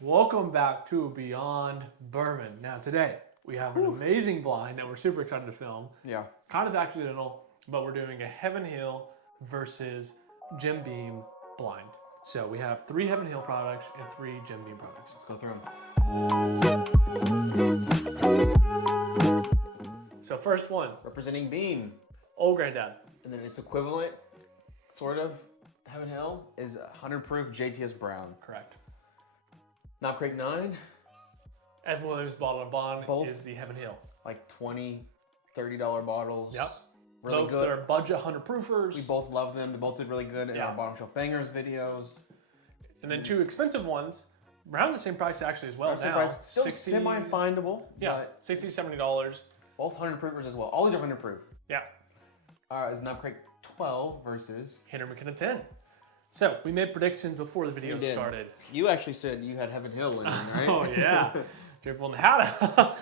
Welcome back to Beyond Bourbon. Now today we have an amazing blind that we're super excited to film. Yeah. Kind of accidental, but we're doing a Heaven Hill versus Jim Beam blind. So we have 3 Heaven Hill products and 3 Jim Beam products. Let's go through them. So first one, Representing Beam. Old Granddad. And then its equivalent, sort of, Heaven Hill, is 100 proof JTS Brown. Correct. Knob Creek 9. Evan Williams Bottle and Bond Both. is the Heaven Hill. Like $20, $30 bottles. Yep. Really Both good. They're budget 100 proofers. We both love them. They both did really good in Yeah. our Bottom Shelf Bangers videos. And then 2 expensive ones, around the same price actually as well now. Price, still 60s. semi-findable. Yeah, But $60, $70. both 100 proofers as well. All these are 100 proof. Yeah. Is Knob Creek 12 versus... Henry McKenna 10. So we made predictions before the video started. You actually said you had Heaven Hill winning, right? Oh yeah, drip on the hat.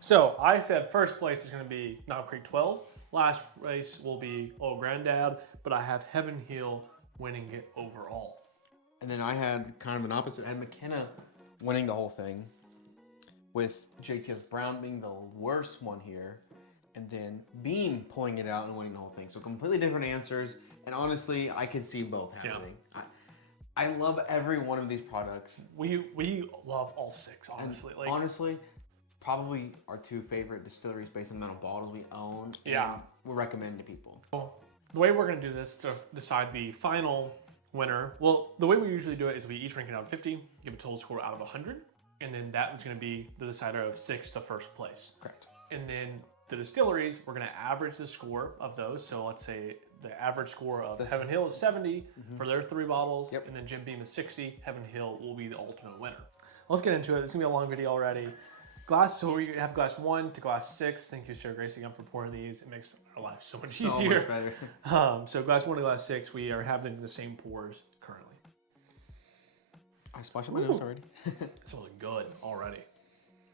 So I said first place is going to be Knob Creek 12. Last race will be Old Granddad, but I have Heaven Hill winning it overall. And then I had kind of an opposite. I had McKenna winning the whole thing, with JTS Brown being the worst one here, and then Beam pulling it out and winning the whole thing. So completely different answers, and honestly, I could see both happening. Yeah. I love every one of these products. We love all 6, honestly. And honestly, probably our 2 favorite distilleries based on the amount of bottles we own. Yeah. We recommend to people. Well, the way we're going to do this to decide the final winner, well, the way we usually do it is we each rank it out of 50, give a total score out of 100, and then that is going to be the decider of 6 to first place. Correct. And then the distilleries, we're going to average the score of those. So let's say the average score of Heaven Hill is 70 for their 3 bottles, and then Jim Beam is 60. Heaven Hill will be the ultimate winner. Let's get into it. It's going to be a long video already. So we have glass 1 to glass 6. Thank you, Sarah Grace, again for pouring these. It makes our life so much easier. So much better. So glass 1 to glass 6, we are having the same pours currently. I splashed my nose already. It's really good already.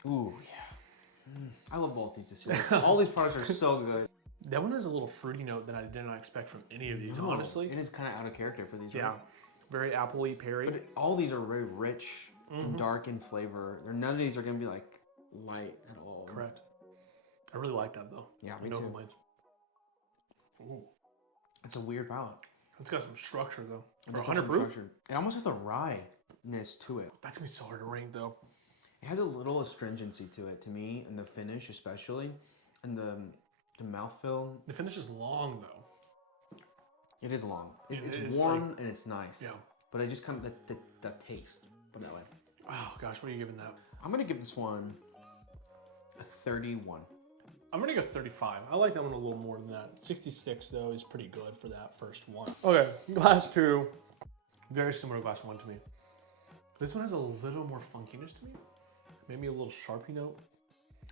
Ooh, yeah. I love both these distilleries. All these products are so good. That one has a little fruity note that I did not expect from any of these, honestly. It is kind of out of character for these. Yeah, right? very appley, perry. But all these are very rich and dark in flavor. None of these are going to be like light at all. Correct. I really like that though. Yeah, me too. Ooh. It's a weird palate. It's got some structure though. For 100 proof. It almost has a rye-ness to it. That's gonna be so hard to rank though. It has a little astringency to it, to me, and the finish especially, and the mouthfeel. The finish is long though. It is long. It's is warm like, and it's nice. Yeah. But I just kind of, the taste, put it that way. Oh gosh, what are you giving that? I'm gonna give this one a 31. I'm gonna go 35. I like that one a little more than that. 66 though is pretty good for that first one. Okay, glass 2, very similar to glass 1 to me. This one has a little more funkiness to me. Maybe a little Sharpie note.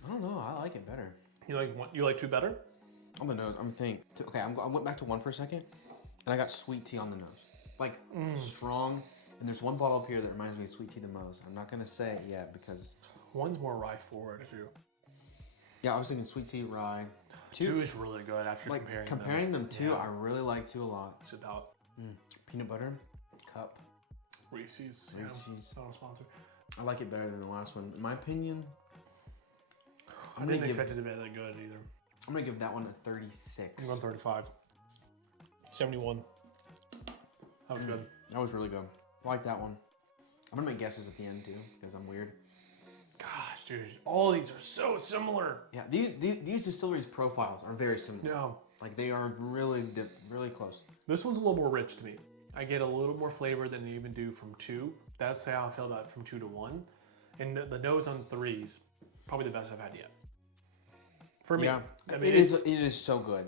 I don't know, I like it better. You like 2 better? On the nose, I'm thinking, okay, I went back to 1 for a second, and I got sweet tea on the nose. Like, strong, and there's one bottle up here that reminds me of sweet tea the most. I'm not gonna say it yet because... 1's more rye forward too. Yeah, I was thinking sweet tea, rye. 2 is really good after comparing them. Two, I really like 2 a lot. It's about peanut butter, cup. Reese's. Reese's. Not a sponsor. I like it better than the last one. In my opinion, I didn't expect it to be that good either. I'm gonna give that one a 36. I'm going 35. 71. That was good. That was really good. I like that one. I'm gonna make guesses at the end too, because I'm weird. Gosh, dude, all these are so similar. Yeah, these distilleries' profiles are very similar. Yeah. Like they are really close. This one's a little more rich to me. I get a little more flavor than you even do from 2. That's how I feel about it from 2 to 1. And the nose on 3's probably the best I've had yet. For me. Yeah, I mean, it is so good.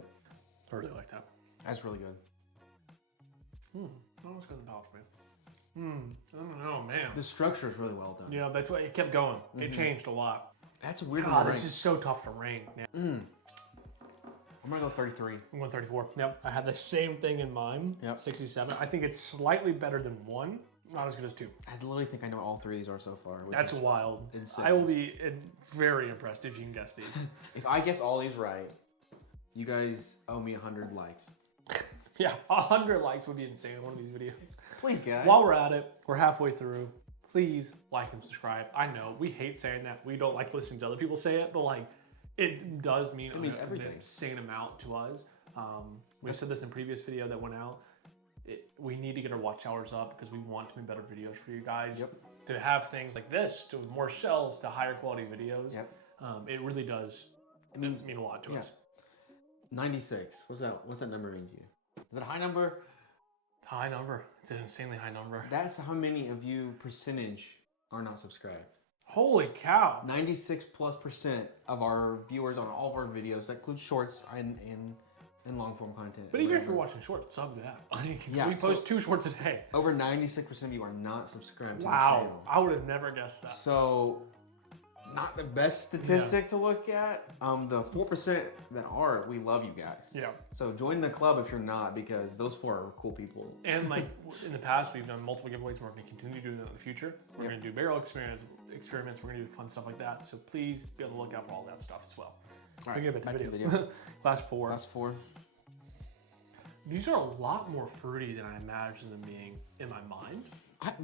I really like that. That's really good. That was good in the palate for me. I don't know, man. The structure is really well done. Yeah, that's why it kept going. It changed a lot. That's a weird one. God, this is so tough to rank. Yeah. I'm gonna go 33. I'm going 34. Yep, I had the same thing in mind. Yep. 67. I think it's slightly better than 1. Not as good as 2. I literally think I know all 3 of these are so far. That's wild. Insane. I will be very impressed if you can guess these. If I guess all these right, you guys owe me 100 likes. Yeah, 100 likes would be insane on one of these videos. Please, guys. While we're at it, we're halfway through. please like and subscribe. I know we hate saying that. We don't like listening to other people say it, but like it does mean means an everything. insane amount to us. We said this in a previous video that went out. We need to get our watch hours up because we want to make better videos for you guys. Yep. To have things like this, to more shells, to higher quality videos. Yep. It really does mean a lot to us. 96. What's that number mean to you? Is it a high number? It's a high number. It's an insanely high number. That's how many of you percentage are not subscribed. Holy cow. 96+% of our viewers on all of our videos, that includes shorts and long form content. But even if you're watching shorts, sub to that. Like, Yeah, we post 2 shorts a day. Over 96% of you are not subscribed to the Wow. channel. I would have never guessed that. So, not the best statistic to look at. The 4% that are, we love you guys. Yeah. So join the club if you're not, because those 4 are cool people. And like in the past, we've done multiple giveaways, and we're going to continue to do that in the future. We're going to do barrel experiments. We're going to do fun stuff like that. So please be on the lookout for all that stuff as well. All We right, give it back to to video. the video. Class 4. Class 4. These are a lot more fruity than I imagined them being in my mind.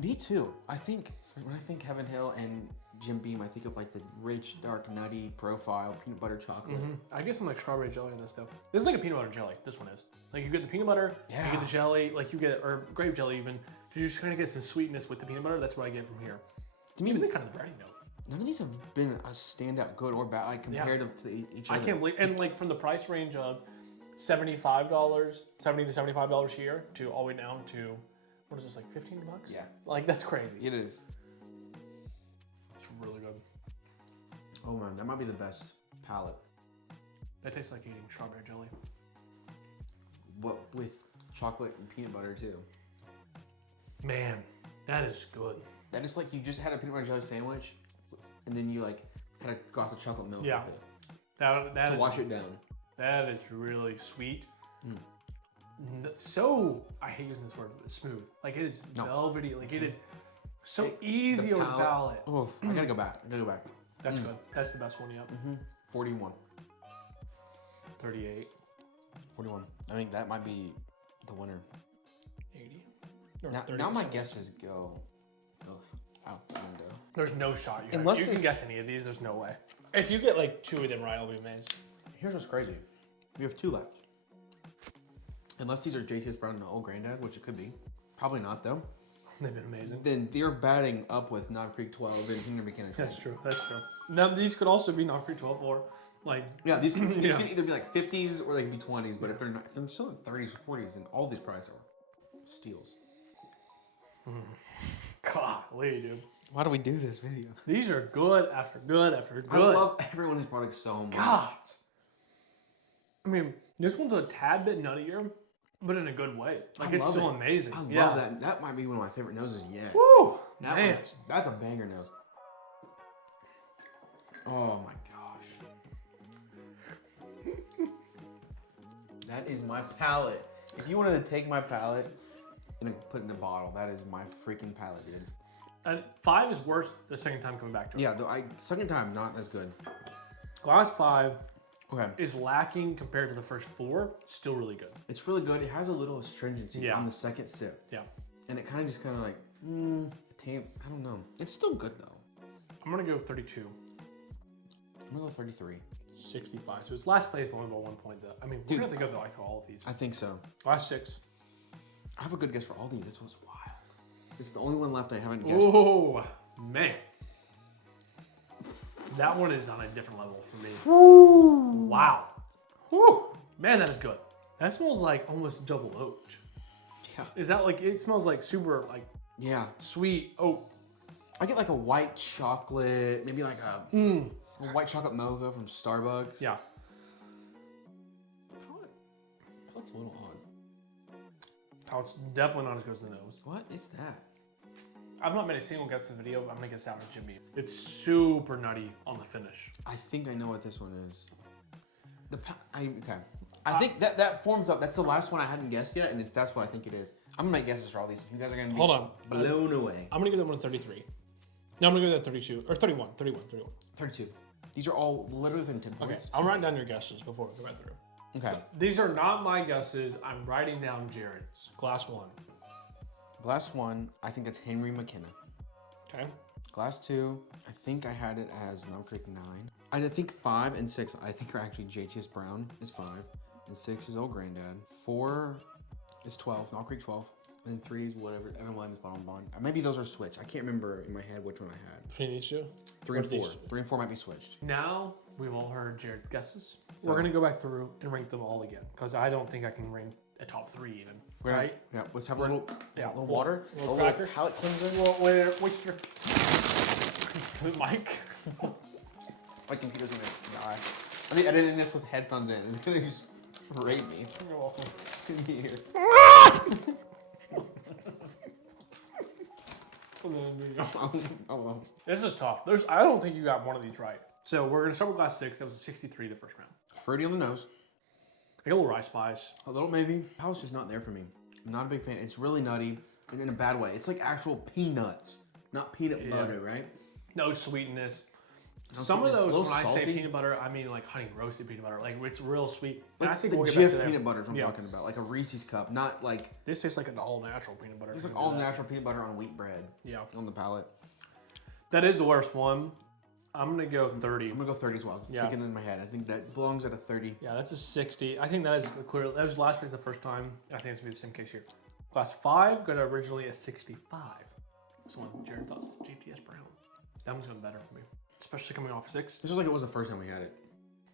Me too. I think when I think Heaven Hill and Jim Beam, I think of like the rich, dark, nutty profile, peanut butter chocolate. I get some like strawberry jelly in this though. This is like a peanut butter jelly. This one is. Like you get the peanut butter, you get the jelly, like you get, or grape jelly even. You just kind of get some sweetness with the peanut butter. That's what I get from here. To me, Even kind of the bready note. none of these have been a standout good or bad, like compared to each other. I can't believe, and like from the price range of $75, $70 to $75 here to all the way down to, what is this, like 15 bucks? Yeah. Like that's crazy. It is. It's really good. Oh man, that might be the best palette. That tastes like eating strawberry jelly. What with chocolate and peanut butter too. Man, that is good. That is like you just had a peanut butter jelly sandwich, and then you like had a glass of chocolate milk Yeah. with it That to is, wash it down. That is really sweet. So, I hate using this word, but it's smooth. Like it is velvety. Like it is so easy on the palate. Oh, I gotta go back. That's good. That's the best one yet. 41. 38. 41. I think that might be the winner. 80. Now my guesses go out the window. There's no shot you Unless can it's- guess any of these. There's no way. If you get like 2 of them right, I'll be amazed. Here's what's crazy. We have 2 left. Unless these are JT's Brown and Old Granddad, which it could be. Probably not though. They've been amazing. Then they're batting up with Knob Creek 12 and Kingdom McKenna 10. That's true. That's true. Now these could also be Knob Creek 12 or like. Yeah, these can either be like 50s or they can be 20s, but if they're not, if they're still in 30s or 40s, then all these prices are steals. Golly, dude. Why do we do this video? These are good after good after good. I love every one of these products so much. God. I mean, this one's a tad bit nuttier, but in a good way. Like it's still amazing. I love that. That might be one of my favorite noses yet. Woo! That Man. that's a banger nose. Oh my gosh. That is my palate. If you wanted to take my palate and put it in a bottle, that is my freaking palate, dude. And 5 is worse the second time coming back to it. Yeah, second time not as good. Glass 5 Okay. is lacking compared to the first 4. Still really good. It's really good. It has a little astringency on the second sip. Yeah. And it kind of just like, I don't know. It's still good though. I'm gonna go 32. I'm gonna go 33. 65. So it's last place, but only by 1 point though. I mean, we're gonna have to go through all of these. I think so. Glass 6. I have a good guess for all these. This was wild. This is the only one left I haven't guessed. Oh, man. That one is on a different level for me. Woo! Wow. Woo. Man, that is good. That smells like almost double oaked. Yeah. Is that like, it smells like super like sweet oak. I get like a white chocolate, maybe like a white chocolate mocha from Starbucks. Yeah. That's a little odd. Oh, it's definitely not as good as the nose. What is that? I've not made a single guess this video, but I'm gonna guess that with Jim Beam. It's super nutty on the finish. I think I know what this one is. I think that forms up. That's the last one I hadn't guessed yet, and that's what I think it is. I'm gonna make guesses for all these. You guys are gonna be blown away. I'm gonna give that one 33. No, I'm gonna give that 32 or 31. 32. These are all literally within 10 Okay, points. I'll write down your guesses before we go through. Okay. So, these are not my guesses. I'm writing down Jared's. Glass 1. Glass 1, I think that's Henry McKenna. Okay. Glass 2, I think I had it as Knob Creek 9. I think 5 and 6, I think are actually JTS Brown is 5. And 6 is Old Granddad. 4 is 12, Knob Creek 12. And then 3 is whatever, everyone is Bourbon. Maybe those are switched. I can't remember in my head which one I had. Between these two? 3 and 4. 3 and 4 might be switched. Now we've all heard Jared's guesses. So, we're gonna go back through and rank them all again because I don't think I can rank a top 3 even. Right? Yeah, let's have a little water, a little little cracker. palate cleanser. Wait, oyster. Mike. My computer's gonna die. I'm editing this with headphones in. It's gonna just rape me. You're welcome. It's gonna be here. Oh well. This is tough. I don't think you got one of these right. So we're gonna start with glass 6. That was a 63 the first round. Fruity on the nose. I got a little rice spice. A little maybe. Palate's just not there for me. I'm not a big fan. It's really nutty and in a bad way. It's like actual peanuts, not peanut butter, right? No sweetness. No Some sweetness. of those, when Salty. I say peanut butter, I mean like honey roasted peanut butter. Like it's real sweet. Like And I think the we'll get back to Jif that. peanut butter is what I'm talking about. Like a Reese's cup, not like. This tastes like an all natural peanut butter. It's like all natural peanut butter on wheat bread. Yeah. On the palate. That is the worst one. I'm gonna go 30. I'm gonna go 30 as well. It's sticking in my head. I think that belongs at a 30. Yeah, that's a 60. I think that is clear. That was last place the first time. I think it's gonna be the same case here. Class 5 got originally a 65. So when Jared thought JTS Brown. That one's been better for me, especially coming off 6. This was like it was the first time we had it.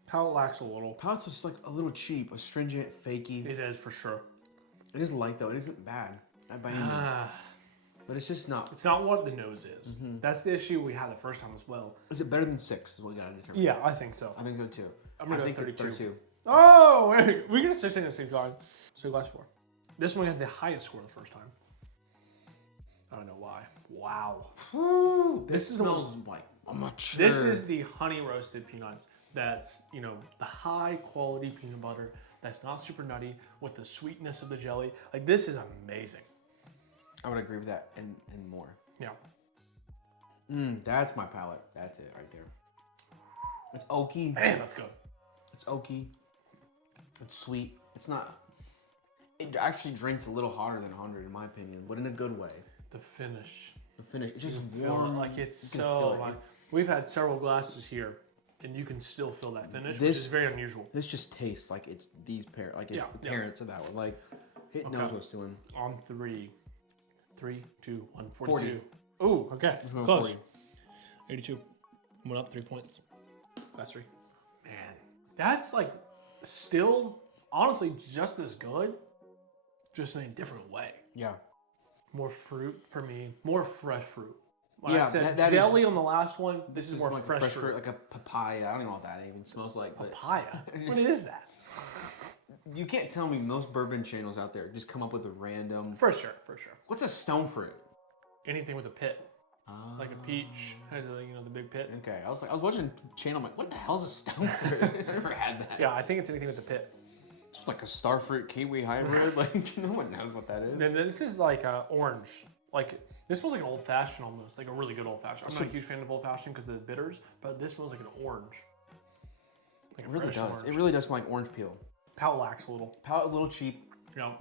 Palate lacks a little. Palate's just like a little cheap, astringent, fakey. It is for sure. It is light though. It isn't bad by any means. But it's just not. It's not what the nose is. That's the issue we had the first time as well. Is it better than 6? Is what we gotta determine. Yeah, I think so. I think so too. I'm gonna I go think 32. Oh, wait, we're gonna start saying the same time. So glass 4. This one had the highest score the first time. I don't know why. Wow. This smells like mature. This is the honey roasted peanuts. That's, you know, the high quality peanut butter that's not super nutty with the sweetness of the jelly. Like this is amazing. I would agree with that and more. Yeah. That's my palate. That's it right there. It's oaky. Man, that's good. It's oaky. It's sweet. It's not. It actually drinks a little hotter than 100 in my opinion, but in a good way. The finish. The finish. It's just Feel warm. it, like it's so. Like, we've had several glasses here, and you can still feel that finish, which is very unusual. This just tastes like it's these like it's the parents of that one. Like it knows what it's doing. On 3. 3, 2, 1, 42. Ooh, okay. Close. 40. 82. Went up 3 points. Class 3. Man, that's like still honestly just as good, just in a different way. Yeah. More fruit for me. More fresh fruit. When Yeah, I said that jelly is, on the last one, this is more like fresh fruit. like a papaya. I don't know what that even smells like. But Papaya? What is that? you can't tell me most bourbon channels out there just come up with a random. For sure, for sure. What's a stone fruit? Anything with a pit. Like a peach has a, you know, the big pit. Okay, I was watching a channel. I'm like, what the hell's a stone fruit? I never had that. Yeah, I think it's anything with the pit. It's like a starfruit kiwi hybrid. Like no one knows what that is. Then this is like orange. Like this smells like an old fashioned almost, like a really good old fashioned. I'm not a huge fan of old fashioned because of the bitters, but this smells like an orange. Like it really does. Orange. It really does smell like orange peel. Palate lacks a little. Palate a little cheap. You know.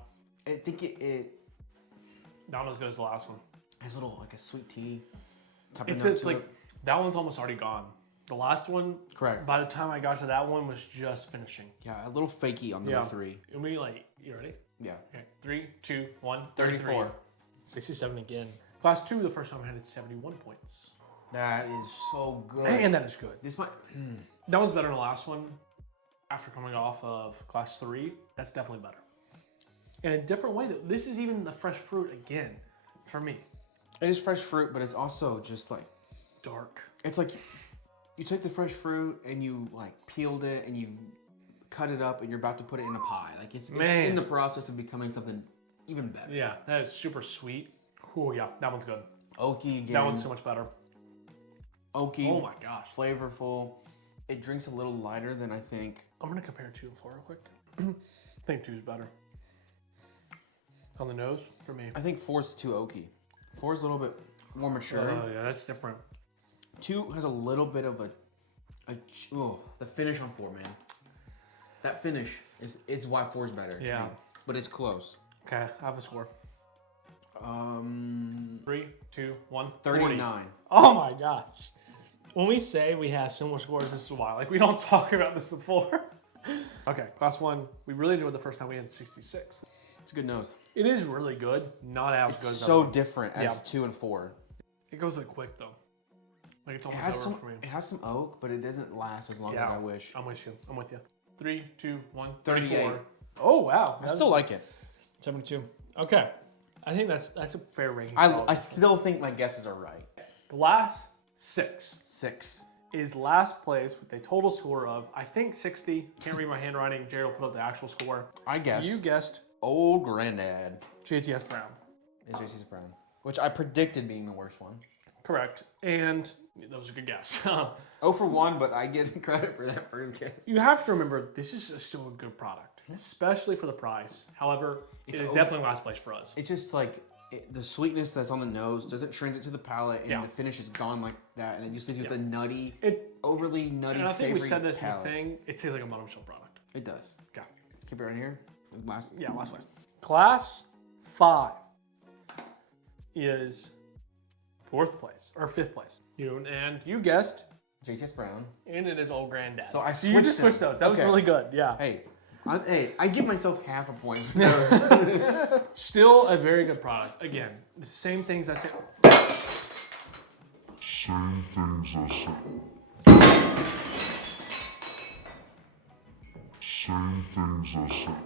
I think it not as good as the last one. Has a little like a sweet tea. It's like that one's almost already gone. The last one, correct. By the time I got to that one, was just finishing. Yeah, a little fakey on number 3. And we like, you ready? Yeah. Okay. 3, 2, 1, 34. 67 again. Class 2, the first time I had it 71 points. That is so good. And that is good. This might. That was better than the last one. After coming off of class 3, that's definitely better. In a different way, though. This is even the fresh fruit again, for me. It is fresh fruit, but it's also just like dark. It's like you took the fresh fruit and you like peeled it and you cut it up and you're about to put it in a pie. Like it's in the process of becoming something even better. Yeah, that is super sweet. Oh yeah, that one's good. Oaky again. That one's so much better. Oaky. Oh my gosh. Flavorful. It drinks a little lighter than I think. I'm gonna compare 2 and 4 real quick. I think 2 is better. On the nose, for me. I think 4 is too oaky. 4 is a little bit more mature. Oh yeah, that's different. 2 has a little bit of the finish on 4, man. That finish is why 4 is better. Yeah. But it's close. Okay, I have a score. 3, 2, 1. 39. Oh my gosh. When we say we have similar scores, this is why. Like, we don't talk about this before. Okay, class 1. We really enjoyed the first time we had 66. It's a good nose. It is really good. Not as good as So other ones. different as 2 and 4. It goes like quick though. Like it's It almost over for me. It has some oak, but it doesn't last as long as I wish. I'm with you. I'm with you. 3, 2, 1. 38. 34. Oh wow. I still like it. 72. Okay. I think that's a fair ranking. I still think my guesses are right. Glass 6. 6. Is last place with a total score of, I think, 60. Can't read my handwriting. Jared will put up the actual score. I guess. You guessed Old Granddad. JTS Brown. Is JTS Brown. Which I predicted being the worst one. Correct. And that was a good guess. 0 for 1, but I get credit for that first guess. You have to remember, this is still a good product, especially for the price. However, it is definitely last place for us. It's just like the sweetness that's on the nose doesn't transit to the palate, and the finish is gone like that, and it just leaves you with a nutty, overly nutty, and I think savory we said this palate. in the thing, it tastes like a bottom shelf product. It does. Okay. Keep it right here. Last place. Class 5 is 4th place, or 5th place. You guessed JTS Brown. And it is Old Granddad. So I you just switched those. That was really good. Yeah. Hey, I give myself half a point. Still a very good product. Again, the same things I said. Same things I said. Same things I said.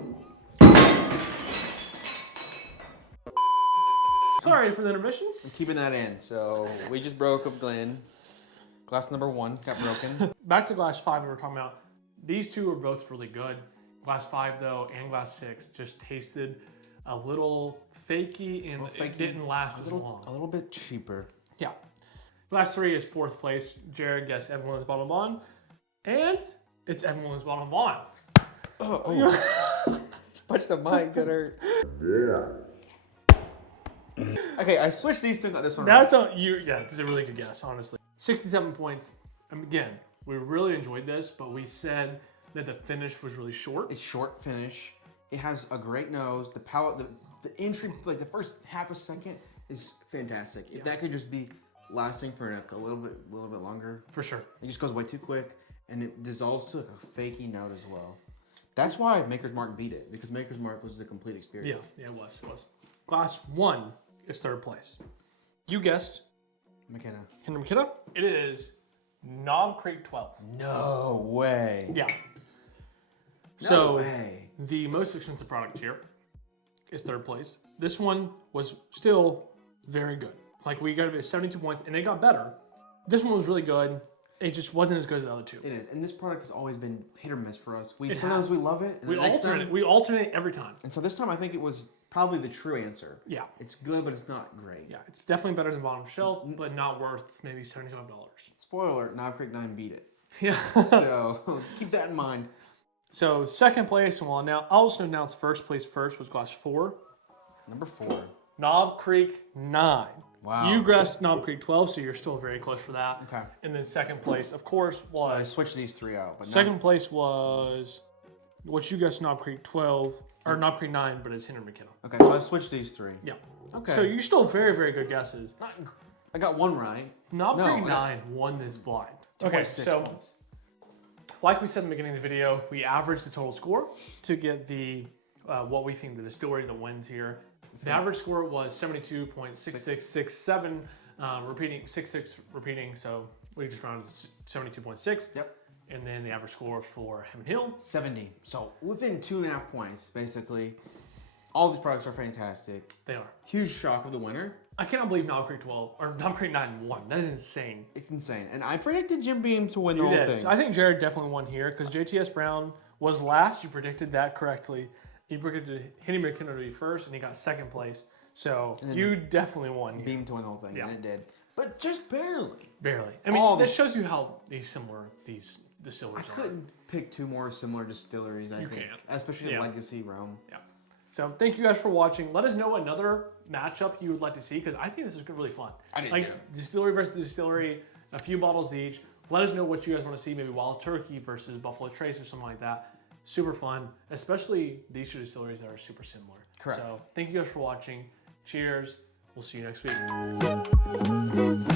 Sorry for the intermission. I'm keeping that in. So we just broke up Glen. Glass number 1 got broken. Back to glass 5 we were talking about. These two are both really good. Glass 5 though and glass 6 just tasted a little fakey and it didn't last as long. A little bit cheaper. Yeah. Glass 3 is 4th place. Jared guessed Evan Williams Bottle Bond. And it's Evan Williams Bottle Bond. Oh. Punched the mic, that hurt. Okay, I switched these two, got this one That's it's a really good guess, honestly. 67 points. Again, we really enjoyed this, but we said that the finish was really short. It's short finish. It has a great nose. The palate, the entry, like the first half a second is fantastic. If that could just be lasting for a little bit longer. For sure. It just goes way too quick, and it dissolves to like a fakey note as well. That's why Maker's Mark beat it, because Maker's Mark was the complete experience. Yeah, it was. Glass 1 is 3rd place. You guessed McKenna. Henry McKenna. It is Knob Creek 12. No way. Yeah. No way. The most expensive product here is 3rd place. This one was still very good. Like, we got it at 72 points, and it got better. This one was really good. It just wasn't as good as the other two. It is, and this product has always been hit or miss for us. Sometimes we love it, and we alternate every time. And so this time I think it was probably the true answer. Yeah. It's good, but it's not great. Yeah, it's definitely better than bottom shelf, but not worth maybe $75. Spoiler alert, Knob Creek 9 beat it. Yeah. So keep that in mind. So 2nd place, and I'll just announce 1st place first was glass 4. Number 4. Knob Creek 9. Wow. You guessed Knob Creek 12, so you're still very close for that. Okay. And then 2nd place, of course, was... So I switched these 3 out. But 2nd place was what you guessed Knob Creek 12, or Knob Creek 9, but it's Henry McKenna. Okay, so I switched these 3. Yeah. Okay. So you're still very, very good guesses. I got 1 right. Knob Creek 9 won this blind. Okay, so points. Like we said in the beginning of the video, we averaged the total score to get the what we think the distillery that wins here. The average score was 72.6667, repeating 66 repeating, so we just rounded 72.6. Yep. And then the average score for Heaven Hill 70. So within 2.5 points, basically. All these products are fantastic. They are. Huge shock of the winner. I cannot believe Knob Creek 12 or Knob Creek 9 won. That is insane. It's insane. And I predicted Jim Beam to win the whole thing. So I think Jared definitely won here because JTS Brown was last. You predicted that correctly. You predicted Henry McKenna to be first, and he got 2nd place. So you definitely won here. Beam to win the whole thing, and it did. But just barely. Barely. I mean, that shows you how similar these distilleries are. I couldn't pick 2 more similar distilleries, I think. Can't. Especially Legacy Rome. Yeah. So thank you guys for watching. Let us know another matchup you would like to see because I think this is really fun. I did too. Distillery versus distillery, a few bottles each. Let us know what you guys want to see. Maybe Wild Turkey versus Buffalo Trace or something like that. Super fun, especially these 2 distilleries that are super similar. Correct. So thank you guys for watching. Cheers. We'll see you next week.